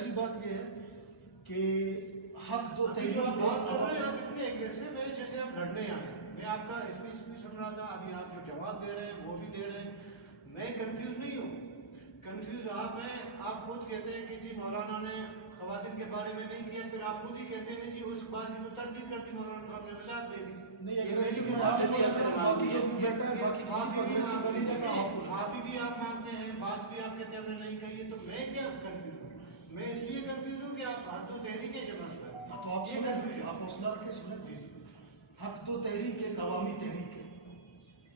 پہلی بات یہ ہے کہ حق دو جو آپ بات کر رہے ہیں آپ اتنے اگریسو ہیں جیسے آپ لڑنے آئے. میں آپ کا اسپیچ بھی سن رہا تھا, ابھی آپ جو جواب دے رہے ہیں وہ بھی دے رہے ہیں. میں کنفیوز نہیں ہوں, کنفیوز آپ ہیں. آپ خود کہتے ہیں کہ جی مولانا نے خواتین کے بارے میں نہیں کیا, پھر آپ خود ہی کہتے ہیں جی اس بات کی تو تردید کر دی مولانا صاحب نے, وضاحت دے دی. معافی بھی آپ مانگتے ہیں, بات بھی آپ کہتے ہیں ہم نے نہیں کہی ہے, تو میں کیا کنفیوز ہوں؟ میں اس لیے کنفیوز ہوں کہ آپ حق دو تحریک کے جمع سے آپ حوصلہ رکھے سنیں پلیز. حق دو تحریک ایک عوامی تحریک ہے,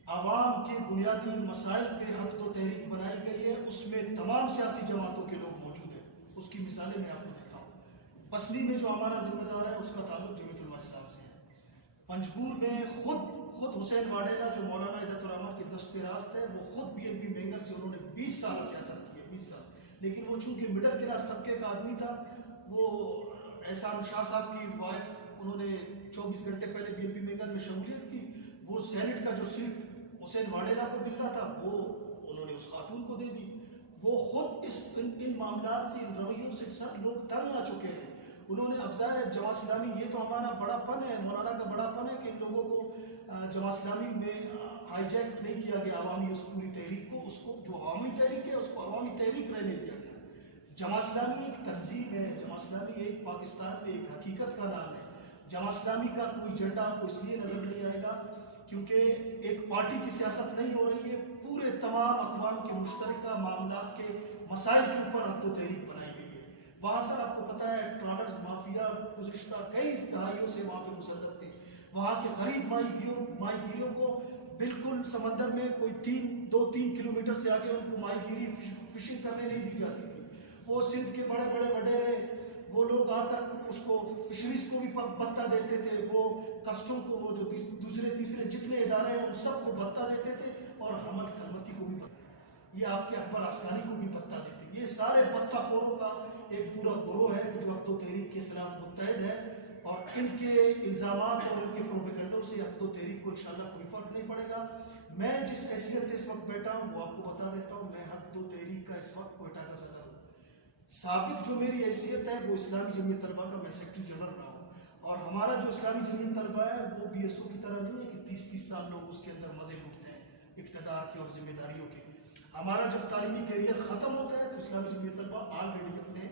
عوام کے بنیادی مسائل پہ حق دو تحریک بنائی گئی ہے. اس میں تمام سیاسی جماعتوں کے لوگ موجود ہیں. اس کی مثالیں میں آپ کو دیتا ہوں. بسنی میں جو ہمارا ذمہ دار ہے اس کا تعلق جمیعت علماء اسلام سے ہے. پنجگور میں خود حسین واڈیلا جو مولانا ہدایت الرحمن کے دست پہ راست ہے, وہ خود بی این پی بینگل سے انہوں نے 20 سال سیاست کی ہے, 20 سال. لیکن وہ چونکہ مڈل کلاس طبقے کا آدمی تھا, وہ احسان شاہ صاحب کی وائف, انہوں نے 24 گھنٹے پہلے بی این پی بینگل میں شمولیت کی. وہ سینٹ کا جو سیٹ حسین واڈیلا کو مل رہا تھا وہ انہوں نے اس خاتون کو دے دی. وہ خود ان معاملات سے, ان رویوں سے سب لوگ تنگ آ چکے ہیں. انہوں نے اب ظاہر ہے جماعت اسلامی, یہ تو ہمارا بڑا پن ہے, مولانا کا بڑا پن ہے کہ ان لوگوں کو جماعت اسلامی میں ہائی جیک نہیں کیا گیا عوامی اس پوری تحریک کو. اس کو جو عوامی تحریک ہے اس کو عوامی تحریک رہنے دیا گیا. جماعت اسلامی ایک تنظیم ہے, جماعت اسلامی ایک پاکستان میں ایک حقیقت کا نام ہے. جماعت اسلامی کا کوئی جھنڈا آپ کو اس لیے نظر نہیں آئے گا کیونکہ ایک پارٹی کی سیاست نہیں ہو رہی ہے, پورے تمام اقوام کے مشترکہ معاملات کے مسائل کے اوپر حق دو تحریک بنائی گئی ہے. وہاں سر آپ کو پتہ ہے ٹرالرز مافیا گزشتہ کئی دہائیوں سے وہاں پہ مسلط تھے. وہاں کے غریب ماہی گیروں کو بالکل سمندر میں کوئی 2-3 کلومیٹر سے آگے ان کو ماہی گیری فشنگ کرنے نہیں دی جاتی تھی. وہ سندھ کے بڑے بڑے وڈیرے وہ لوگ آ کر اس کو فشریز کو بھی بھتہ دیتے تھے, وہ کسٹوں کو, وہ جو دوسرے تیسرے جتنے ادارے ہیں ان سب کو بھتہ دیتے تھے, اور حمد کلمتی کو بھی یہ آپ کے اکبر عسکری کو بھی بھتہ دیتے. یہ سارے بھتہ خوروں کا ایک پورا گروہ ہے جو حق دو تحریک کے خلاف متحد ہے, اور ان کے الزامات اور ان کے پروپیگنڈوں سے حق دو تحریک کو انشاءاللہ کوئی فرق نہیں پڑے گا. میں جس حیثیت سے اس وقت بیٹھا ہوں وہ آپ کو بتا دیتا ہوں. میں حق دو تحریک کا اس وقت کوئٹہ کا صدر ہوں. سابق جو میری حیثیت ہے وہ اسلامی جمعیت طلبہ کا میں سیکرٹری جنرل رہا ہوں, اور ہمارا جو اسلامی جمعیت طلبہ ہے وہ بی ایس او کی طرح نہیں ہے کہ 30 سال لوگ اس کے اندر مزے لوٹتے ہیں اقتدار کے اور ذمہ داریوں کے. ہمارا جب تعلیمی کیریئر ختم ہوتا ہے تو اسلامی جمعیت طلبہ آلریڈی اپنے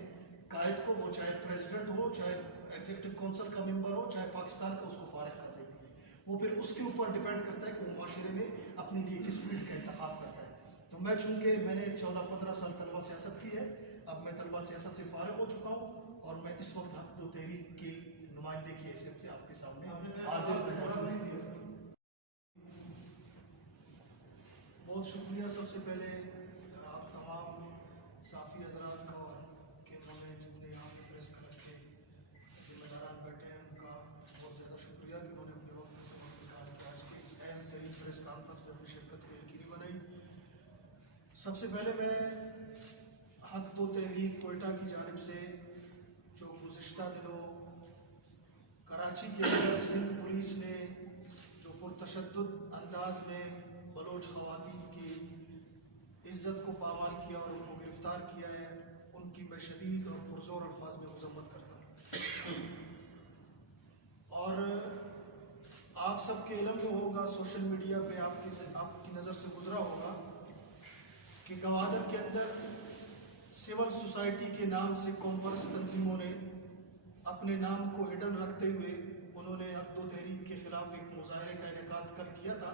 قائد کو, وہ چاہے پریزیڈنٹ ہو, چاہے ایگزیکٹو کونسل کا ممبر ہو, چاہے پاکستان کا, اس کو فارغ کر دیتی ہے. وہ پھر اس کے اوپر ڈیپینڈ کرتا ہے کہ وہ معاشرے میں اپنے لیے کس فیلڈ کا انتخاب کرتا ہے. تو میں چونکہ میں نے 14-15 سال طلبہ سیاست کی ہے, اب میں طلبہ سیاست سے فارغ ہو چکا ہوں, اور میں اس وقت حق دو تحریک کے نمائندے کی حیثیت سے آپ کے سامنے حاضر ہوں. بہت شکریہ. سب سے پہلے آپ تمام صحافی حضرات کا اور کیمرہ مین جتنے یہاں پہ پریس کلب کے ذمہ داران بیٹھے ہیں ان کا بہت زیادہ شکریہ کہ انہوں نے اپنے وقت میں سے وقت نکال کے آج کے اس اہم ترین پریس کانفرنس میں اپنی شرکت کو یقینی بنائی. سب سے پہلے میں حق دو تحریک کوئٹہ کی جانب سے جو گزشتہ دنوں کراچی کے اندر سندھ پولیس نے جو پرتشدد انداز میں بلوچ خواتین کی عزت کو پامال کیا اور ان کو گرفتار کیا ہے, ان کی میں شدید اور پرزور الفاظ میں مذمت کرتا ہوں. اور آپ سب کے علم میں ہوگا, سوشل میڈیا پہ آپ کی نظر سے گزرا ہوگا کہ گوادر کے اندر سول سوسائٹی کے نام سے قوم پرست تنظیموں نے اپنے نام کو ہڈن رکھتے ہوئے انہوں نے حق دو تحریک کے خلاف ایک مظاہرے کا انعقاد کل کیا تھا.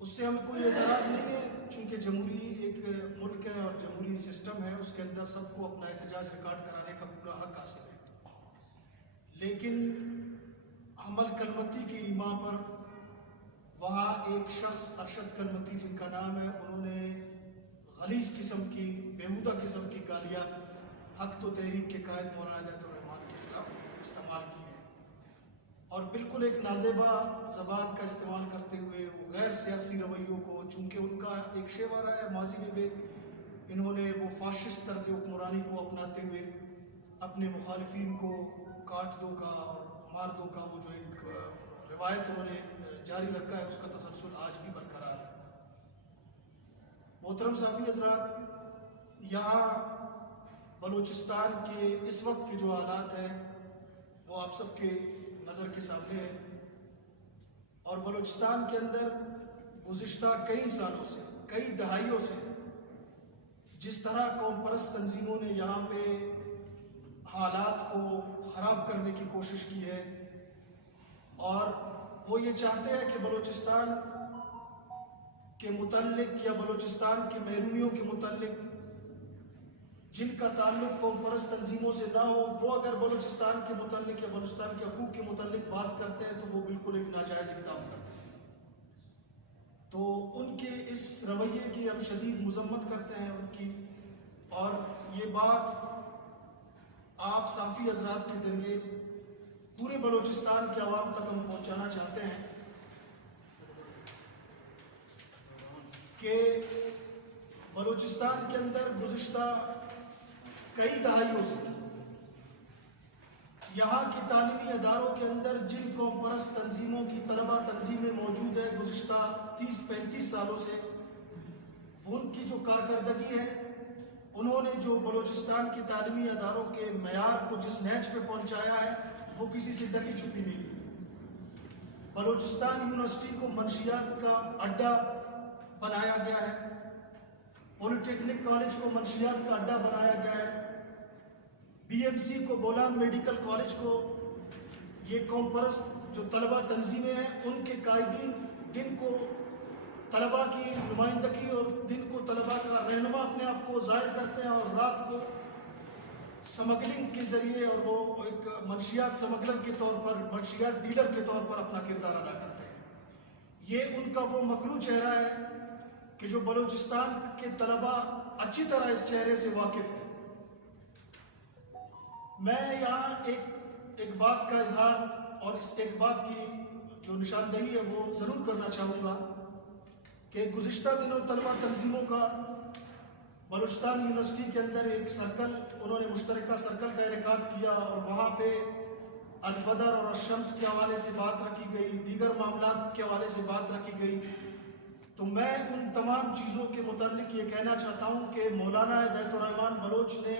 اس سے ہمیں کوئی اعتراض نہیں ہے, چونکہ جمہوری ایک ملک ہے اور جمہوری سسٹم ہے, اس کے اندر سب کو اپنا احتجاج ریکارڈ کرانے کا پورا حق حاصل ہے. لیکن حمل کلمتی کی ایما پر وہاں ایک شخص ارشد کلمتی جن کا نام ہے, انہوں نے غلیظ قسم کی, بیہودہ قسم کی گالیاں حق دو تحریک کے قائد مولانا ہدایت الرحمن کے خلاف استعمال کی ہے, اور بالکل ایک نازیبا زبان کا استعمال کرتے ہوئے وہ غیر سیاسی رویوں کو, چونکہ ان کا ایک شیوا رہا ہے ماضی میں بھی, انہوں نے وہ فاشسٹ طرز حکمرانی کو اپناتے ہوئے اپنے مخالفین کو کاٹ دو کا اور مار دو کا وہ جو ایک روایت انہوں نے جاری رکھا ہے, اس کا تسلسل آج بھی برقرار ہے. محترم صحافی حضرات, یہاں بلوچستان کے اس وقت کے جو حالات ہیں وہ آپ سب کے نظر کے سامنے ہیں، اور بلوچستان کے اندر گزشتہ کئی سالوں سے، کئی دہائیوں سے جس طرح قوم پرست تنظیموں نے یہاں پہ حالات کو خراب کرنے کی کوشش کی ہے، اور وہ یہ چاہتے ہیں کہ بلوچستان کے متعلق یا بلوچستان کے محرومیوں کے متعلق جن کا تعلق قوم پرست تنظیموں سے نہ ہو، وہ اگر بلوچستان کے متعلق یا بلوچستان کے حقوق کے متعلق بات کرتے ہیں تو وہ بالکل ایک ناجائز اقدام کرتے ہیں۔ تو ان کے اس رویے کی ہم شدید مذمت کرتے ہیں ان کی، اور یہ بات آپ صحافی حضرات کے ذریعے پورے بلوچستان کے عوام تک ہم پہنچانا چاہتے ہیں کہ بلوچستان کے اندر گزشتہ کئی دہائیوں سے یہاں کی تعلیمی اداروں کے اندر جن قوم پرست تنظیموں کی طلبہ تنظیمیں موجود ہیں گزشتہ 30-35 سالوں سے، وہ ان کی جو کارکردگی ہے، انہوں نے جو بلوچستان کی تعلیمی اداروں کے معیار کو جس نیچ پہ پہنچایا ہے وہ کسی سے ڈکی چھپی نہیں ہے۔ بلوچستان یونیورسٹی کو منشیات کا اڈا بنایا گیا ہے، پولی ٹیکنک کالج کو منشیات کا اڈا بنایا گیا ہے، بی ایم سی کو، بولان میڈیکل کالج کو، یہ قوم پرست جو طلبہ تنظیمیں ہیں ان کے قائدین دن کو طلبہ کی نمائندگی اور دن کو طلبہ کا رہنما اپنے آپ کو ظاہر کرتے ہیں، اور رات کو سمگلنگ کے ذریعے اور وہ ایک منشیات سمگلر کے طور پر، منشیات ڈیلر کے طور پر اپنا کردار ادا کرتے ہیں۔ یہ ان کا وہ مکروہ چہرہ ہے کہ جو بلوچستان کے طلبہ اچھی طرح اس چہرے سے واقف ہیں۔ میں یہاں ایک بات کا اظہار اور اس ایک بات کی جو نشاندہی ہے وہ ضرور کرنا چاہوں گا کہ گزشتہ دنوں طلبہ تنظیموں کا بلوچستان یونیورسٹی کے اندر ایک سرکل، انہوں نے مشترکہ سرکل کا انعقاد کیا، اور وہاں پہ البدر اور الشمس کے حوالے سے بات رکھی گئی، دیگر معاملات کے حوالے سے بات رکھی گئی۔ تو میں ان تمام چیزوں کے متعلق یہ کہنا چاہتا ہوں کہ مولانا ہدایت الرحمان بلوچ نے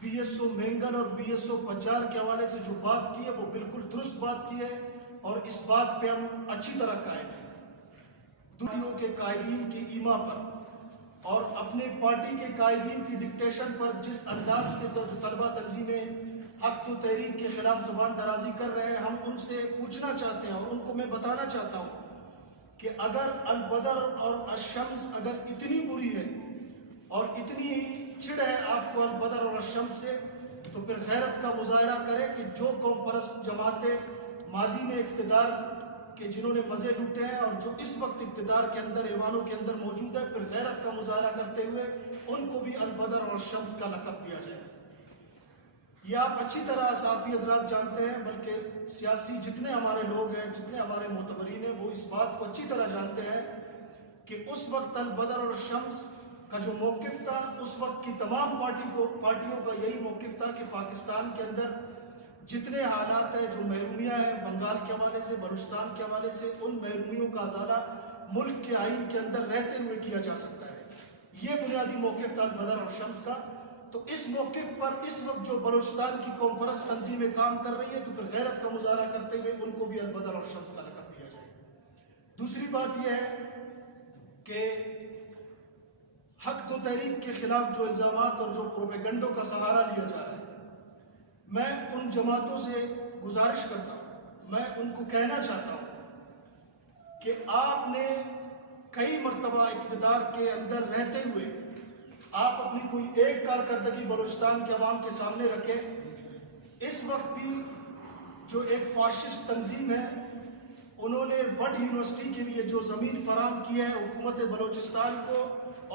بی ایس او مینگل اور بی ایس او پجار کے حوالے سے جو بات کی ہے وہ بالکل درست بات کی ہے، اور اس بات پہ ہم اچھی طرح قائم ہیں۔ دوسروں کے قائدین کی ایما پر اور اپنے پارٹی کے قائدین کی ڈکٹیشن پر جس انداز سے جو طلبہ تنظیمیں حق تو تحریک کے خلاف زبان درازی کر رہے ہیں، ہم ان سے پوچھنا چاہتے ہیں اور ان کو میں بتانا چاہتا ہوں کہ اگر البدر اور الشمس اگر اتنی بری ہے اور اتنی ہی چڑ ہے آپ کو البدر اور الشمس سے، تو پھر غیرت کا مظاہرہ کرے کہ جو قوم پرست جماعتیں ماضی میں اقتدار کے جنہوں نے مزے لوٹے ہیں اور جو اس وقت اقتدار کے اندر ایوانوں کے اندر موجود ہے، پھر غیرت کا مظاہرہ کرتے ہوئے ان کو بھی البدر اور الشمس کا لقب دیا جائے۔ یہ آپ اچھی طرح صحافی حضرات جانتے ہیں، بلکہ سیاسی جتنے ہمارے لوگ ہیں، جتنے ہمارے معتبرین ہیں، وہ اس بات کو اچھی طرح جانتے ہیں کہ اس وقت البدر اور الشمس کا جو موقف تھا، اس وقت کی تمام پارٹیوں کا یہی موقف تھا کہ پاکستان کے اندر جتنے حالات ہیں، جو محرومیاں ہیں بنگال کے حوالے سے، بلوچستان کے حوالے سے، ان محرومیوں کا ازالہ ملک کے آئین کے اندر رہتے ہوئے کیا جا سکتا ہے۔ یہ بنیادی موقف تھا البدر اور شمس کا۔ تو اس موقف پر اس وقت جو بلوچستان کی قوم پرست تنظیمیں کام کر رہی ہیں، تو پھر غیرت کا مظاہرہ کرتے ہوئے ان کو بھی البدر اور شمس کا لقب دیا جائے۔ دوسری بات یہ ہے کہ حق تو تحریک کے خلاف جو الزامات اور جو پروپیگنڈوں کا سہارا لیا جا رہا ہے، میں ان جماعتوں سے گزارش کرتا ہوں، میں ان کو کہنا چاہتا ہوں کہ آپ نے کئی مرتبہ اقتدار کے اندر رہتے ہوئے آپ اپنی کوئی ایک کارکردگی بلوچستان کے عوام کے سامنے رکھے۔ اس وقت بھی جو ایک فاشسٹ تنظیم ہے، انہوں نے وڈ یونیورسٹی کے لیے جو زمین فراہم کی ہے حکومت بلوچستان کو،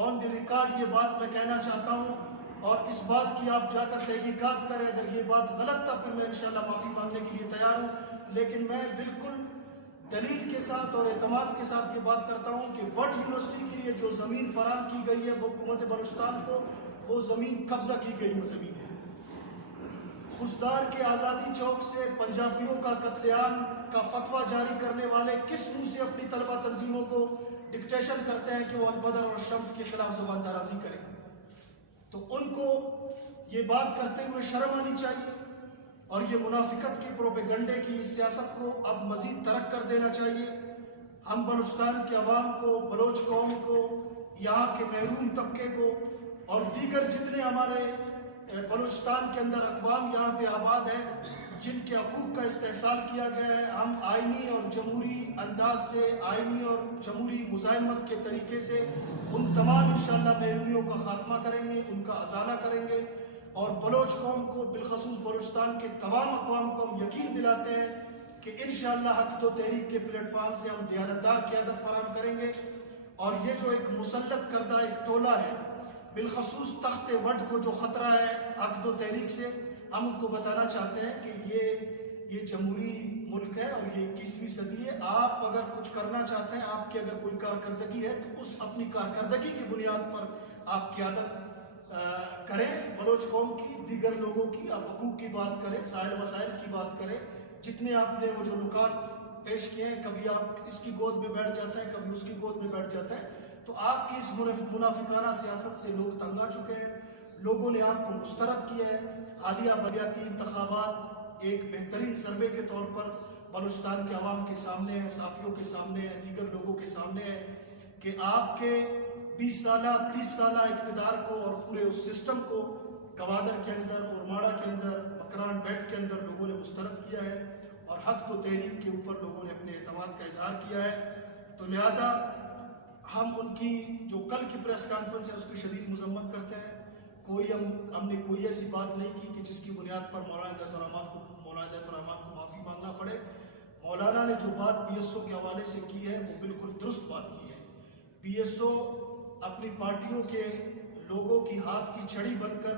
آن دی ریکارڈ یہ بات میں کہنا چاہتا ہوں، اور اس بات کی آپ جا کر تحقیقات کریں۔ اگر یہ بات غلط تھا پھر میں انشاءاللہ معافی مانگنے کے لیے تیار ہوں، لیکن میں بالکل دلیل کے ساتھ اور اعتماد کے ساتھ یہ بات کرتا ہوں کہ وڈ یونیورسٹی کے لیے جو زمین فراہم کی گئی ہے وہ حکومت بلوچستان کو، وہ زمین قبضہ کی گئی زمین ہے۔ خزدار کے آزادی چوک سے پنجابیوں کا قتل عام کا فتویٰ جاری کرنے والے کس منہ سے اپنی طلبہ تنظیموں کو ڈکٹیشن کرتے ہیں کہ وہ البدر اور شمس کے خلاف زبان درازی کریں؟ تو ان کو یہ بات کرتے ہوئے شرم آنی چاہیے اور یہ منافقت کی پروپیگنڈے کی سیاست کو اب مزید ترک کر دینا چاہیے. ہم بلوچستان کے عوام کو، بلوچ قوم کو، یہاں کے محروم طبقے کو اور دیگر جتنے ہمارے بلوچستان کے اندر اقوام یہاں پہ آباد ہیں جن کے حقوق کا استحصال کیا گیا ہے، ہم آئینی اور جمہوری انداز سے، آئینی اور جمہوری مزاحمت کے طریقے سے ان تمام انشاءاللہ محرومیوں کا خاتمہ کریں گے، ان کا ازالہ کریں گے. اور بلوچ قوم کو، بالخصوص بلوچستان کے تمام اقوام کو ہم یقین دلاتے ہیں کہ انشاءاللہ حق دو تحریک کے پلیٹ فارم سے ہم دیانتدار قیادت فراہم کریں گے. اور یہ جو ایک مسلط کردہ ایک ٹولہ ہے، بالخصوص تخت وڈ کو جو خطرہ ہے حق دو تحریک سے، ہم ان کو بتانا چاہتے ہیں کہ یہ جمہوری ملک ہے اور یہ 21ویں صدی ہے. آپ اگر کچھ کرنا چاہتے ہیں، آپ کی اگر کوئی کارکردگی ہے تو اس اپنی کارکردگی کی بنیاد پر آپ قیادت کریں بلوچ قوم کی، دیگر لوگوں کی. آپ حقوق کی بات کریں، سائل وسائل کی بات کریں. جتنے آپ نے وہ جو نکات پیش کیے ہیں، کبھی آپ اس کی گود میں بیٹھ جاتے ہیں، کبھی اس کی گود میں بیٹھ جاتے ہیں، تو آپ کی اس منافقانہ سیاست سے لوگ تنگ آ چکے ہیں. لوگوں نے آپ کو مسترد کیا ہے. حالیہ بلدیاتی انتخابات ایک بہترین سروے کے طور پر بلوچستان کے عوام کے سامنے ہے، صحافیوں کے سامنے ہے، دیگر لوگوں کے سامنے ہے کہ آپ کے 20 سالہ 30 سالہ اقتدار کو اور پورے اس سسٹم کو گوادر کے اندر، اورماڑا کے اندر، مکران بیلٹ کے اندر لوگوں نے مسترد کیا ہے اور حق و تحریک کے اوپر لوگوں نے اپنے اعتماد کا اظہار کیا ہے. تو لہٰذا ہم ان کی جو کل کی پریس کانفرنس ہے اس کی شدید مذمت کرتے ہیں. ہم نے کوئی ایسی بات نہیں کی کہ جس کی بنیاد پر مولانا ہدایت الرحمان کو معافی مانگنا پڑے. مولانا نے جو بات پی ایس او کے حوالے سے کی ہے وہ بالکل درست بات کی ہے. پی ایس او اپنی پارٹیوں کے لوگوں کی ہاتھ کی چھڑی بن کر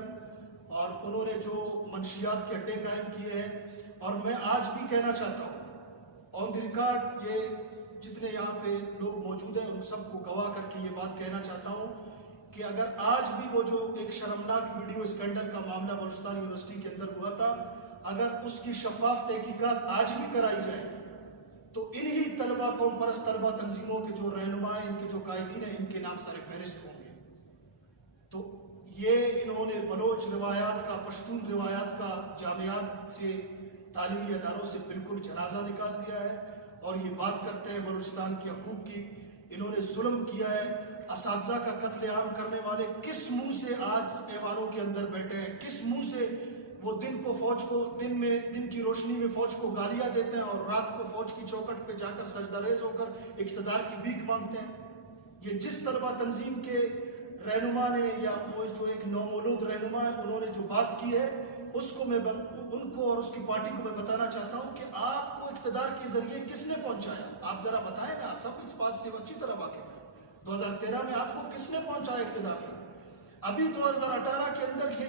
اور انہوں نے جو منشیات کے اڈے قائم کیے ہیں، اور میں آج بھی کہنا چاہتا ہوں آن دی ریکارڈ، یہ جتنے یہاں پہ لوگ موجود ہیں ان سب کو گواہ کر کے یہ بات کہنا چاہتا ہوں کہ اگر آج بھی وہ جو ایک شرمناک ویڈیو اسکینڈل کا معاملہ بلوچستان یونیورسٹی کے اندر ہوا تھا، اگر اس کی شفاف تحقیقات آج بھی کرائی جائے تو انہی طلبہ، قوم پرست طلبہ تنظیموں کے جو رہنما ہیں، ان کے جو قائدین ہیں، ان کے نام سارے فہرست ہوں گے. تو یہ انہوں نے بلوچ روایات کا، پشتون روایات کا جامعات سے، تعلیمی اداروں سے بالکل جنازہ نکال دیا ہے اور یہ بات کرتے ہیں بلوچستان کے حقوق کی. انہوں نے ظلم کیا ہے. اساتذہ کا قتل عام کرنے والے کس منہ سے آج ایوانوں کے اندر بیٹھے ہیں؟ کس منہ سے وہ دن کو فوج کو، دن کی روشنی میں فوج کو گالیاں دیتے ہیں اور رات کو فوج کی چوکٹ پہ جا کر سجدہ ریز ہو کر اقتدار کی بھیک مانگتے ہیں؟ یہ جس طلبہ تنظیم کے رہنما نے، یا وہ جو ایک نومولود رہنما ہے، انہوں نے جو بات کی ہے اس کو میں ان کو اور اس کی پارٹی کو میں بتانا چاہتا ہوں کہ آپ کو اقتدار کے ذریعے کس نے پہنچایا؟ آپ ذرا بتائیں نا. سب اس بات سے اچھی طرح واقف ہے. 2013 میں آپ کو کس نے پہنچایا اقتدار تک؟ ابھی 2018 کے اندر یہ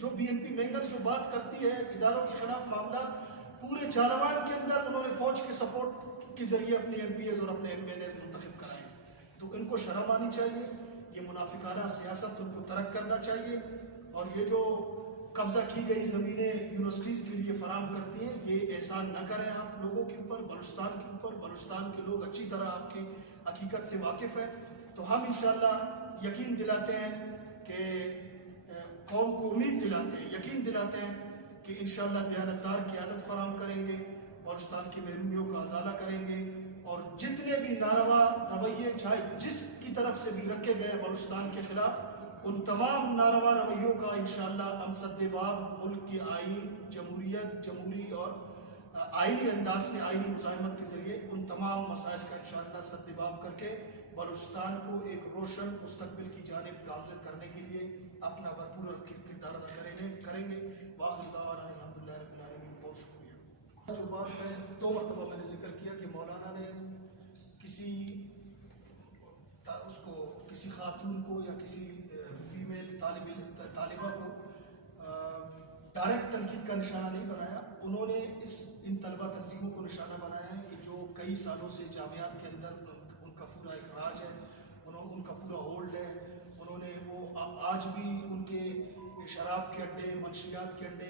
جو بی این پی مینگل جو بات کرتی ہے اداروں کے خلاف معاملات، پورے جالوان کے اندر انہوں نے فوج کے سپورٹ کے ذریعے اپنے ایم پی ایز اور اپنے ایم این ایز منتخب کرائے. تو ان کو شرم آنی چاہیے. یہ منافقانہ سیاست ان کو ترک کرنا چاہیے. اور یہ جو قبضہ کی گئی زمینیں یونیورسٹیز کے لیے فراہم کرتی ہیں، یہ احسان نہ کریں آپ لوگوں کے اوپر، بلوچستان کے اوپر. بلوچستان کے لوگ اچھی طرح آپ کی حقیقت سے واقف ہیں. تو ہم انشاءاللہ یقین دلاتے ہیں کہ قوم کو امید دلاتے ہیں، یقین دلاتے ہیں کہ انشاءاللہ دیانتدار قیادت فراہم کریں گے، بلوچستان کی محرومیوں کا ازالہ کریں گے، اور جتنے بھی ناروا رویے چاہے جس کی طرف سے بھی رکھے گئے بلوچستان کے خلاف، ان تمام ناروا رویوں کا انشاءاللہ ہم سد باب ملک کی آئین، جمہوریت، جمہوری اور آئینی انداز سے، آئینی مزاحمت کے ذریعے ان تمام مسائل کا انشاءاللہ سد باب کر کے بلوچستان کو ایک روشن مستقبل کی جانب گامزن کرنے کے لیے اپنا بھرپور کردار ادا کریں گے. وآخر دعوانا الحمدللہ رب العالمین. بہت شکریہ. جو بات میں 2 مرتبہ میں نے ذکر کیا کہ مولانا نے کسی خاتون کو یا کسی فیمیل طالبہ کو ڈائریکٹ تنقید کا نشانہ نہیں بنایا. انہوں نے ان طلبہ تنظیموں کو نشانہ بنایا ہے کہ جو کئی سالوں سے جامعات کے اندر ان کا پورا ایک راج ہے، ان کا پورا ہولڈ ہے. انہوں نے وہ آج بھی ان کے شراب کے اڈے، منشیات کے اڈے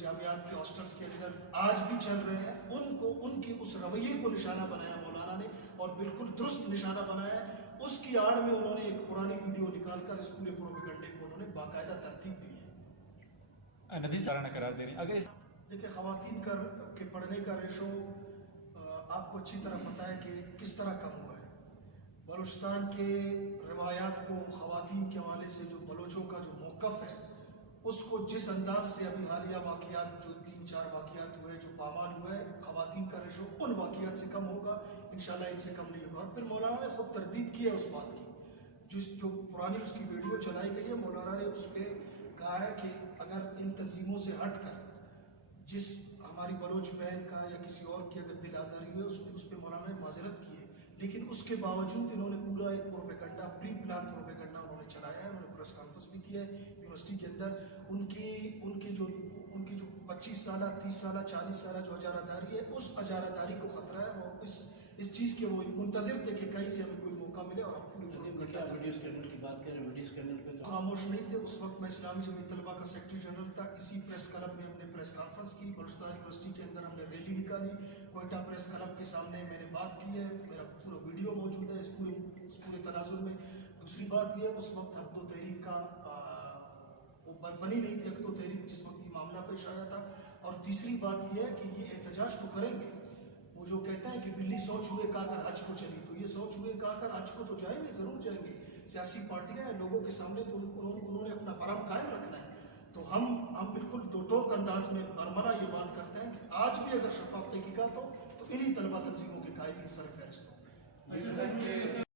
جامعات کے ہاسٹلس کے اندر آج بھی چل رہے ہیں. ان کی اس رویے کو نشانہ بنایا مولانا نے، اور بالکل درست نشانہ بنایا ہے. اس کی آڑ میں انہوں نے ایک پرانی ویڈیو نکال کر اس پورے پروپیگنڈے کو انہوں نے باقاعدہ ترتیب دی ہے. ندیم سالانہ قرار دے رہی ہیں. اگر اس دیکھیں خواتین کے پڑھنے کا ریشو آپ کو اچھی طرح پتہ ہے کہ کس طرح کم ہوا ہے. بلوچستان کے روایات کو خواتین کے حوالے سے جو بلوچوں کا جو موقف ہے اس کو جس انداز سے ابھی حالیہ واقعات جو 3-4 واقعات ہوئے جو پامال ہوا ہے خواتین کا ریشو ان واقعات سے کم ہوگا انشاءاللہ، ان سے کم نہیں ہوگا. اور پھر مولانا نے خود تردید کی ہے اس بات کی، جو پرانی اس کی ویڈیو چلائی گئی ہے مولانا نے اس پہ کہا ہے کہ اگر ان تنظیموں سے ہٹ کر جس ہماری بلوچ بہن کا یا کسی اور کی اگر دل آزاری ہوئی اس پہ مولانا نے معذرت کی ہے، لیکن اس کے باوجود انہوں نے پورا ایک پروپیگنڈا پری پلان پروپیگنڈا انہوں نے چلایا ہے. انہوں نے پریس کانفرنس بھی کی ہے یونیورسٹی کے اندر. ان کی جو 25 سالہ 30 سالہ 40 سالہ جو اجارہ داری ہے اس اجارہ داری کو خطرہ ہے، اور اس چیز کے وہ منتظر تھے کہ کہیں سے ہمیں کوئی موقع ملے اور ہم پوری ویڈیو اسکینڈل کی بات کریں، ویڈیو اسکینڈل پہ تو خاموش نہیں تھے. اس وقت میں اسلامی جمعیت طلبہ کا سیکرٹری جنرل تھا. اسی پریس کلب میں ہم نے پریس کانفرنس کی، بلوچستان یونیورسٹی کے اندر ہم نے ریلی نکالی، کوئٹہ پریس کلب کے سامنے میں نے بات کی ہے، میرا پورا ویڈیو موجود ہے اس پورے تناظر میں. دوسری بات یہ اس وقت حق و تحریک کا وہ بنی نہیں تھی حق و تحریک جس وقت یہ معاملہ پیش آیا تھا. اور تیسری بات یہ ہے کہ یہ احتجاج تو کریں گے. وہ جو کہتے ہیں کہ بلی 100 چوہے کھا کر حج کو چلی، تو یہ 100 چوہے کھا کر حج کو تو جائیں گے، ضرور جائیں گے. سیاسی پارٹیاں ہیں، لوگوں کے سامنے تو انہوں نے اپنا پرم قائم رکھنا ہے. تو ہم بالکل دو ٹوک انداز میں برملا یہ بات کرتے ہیں کہ آج بھی اگر شفاف تحقیقات ہو تو انہی طلبہ تنظیموں کے قائدین سر فہرست ہو.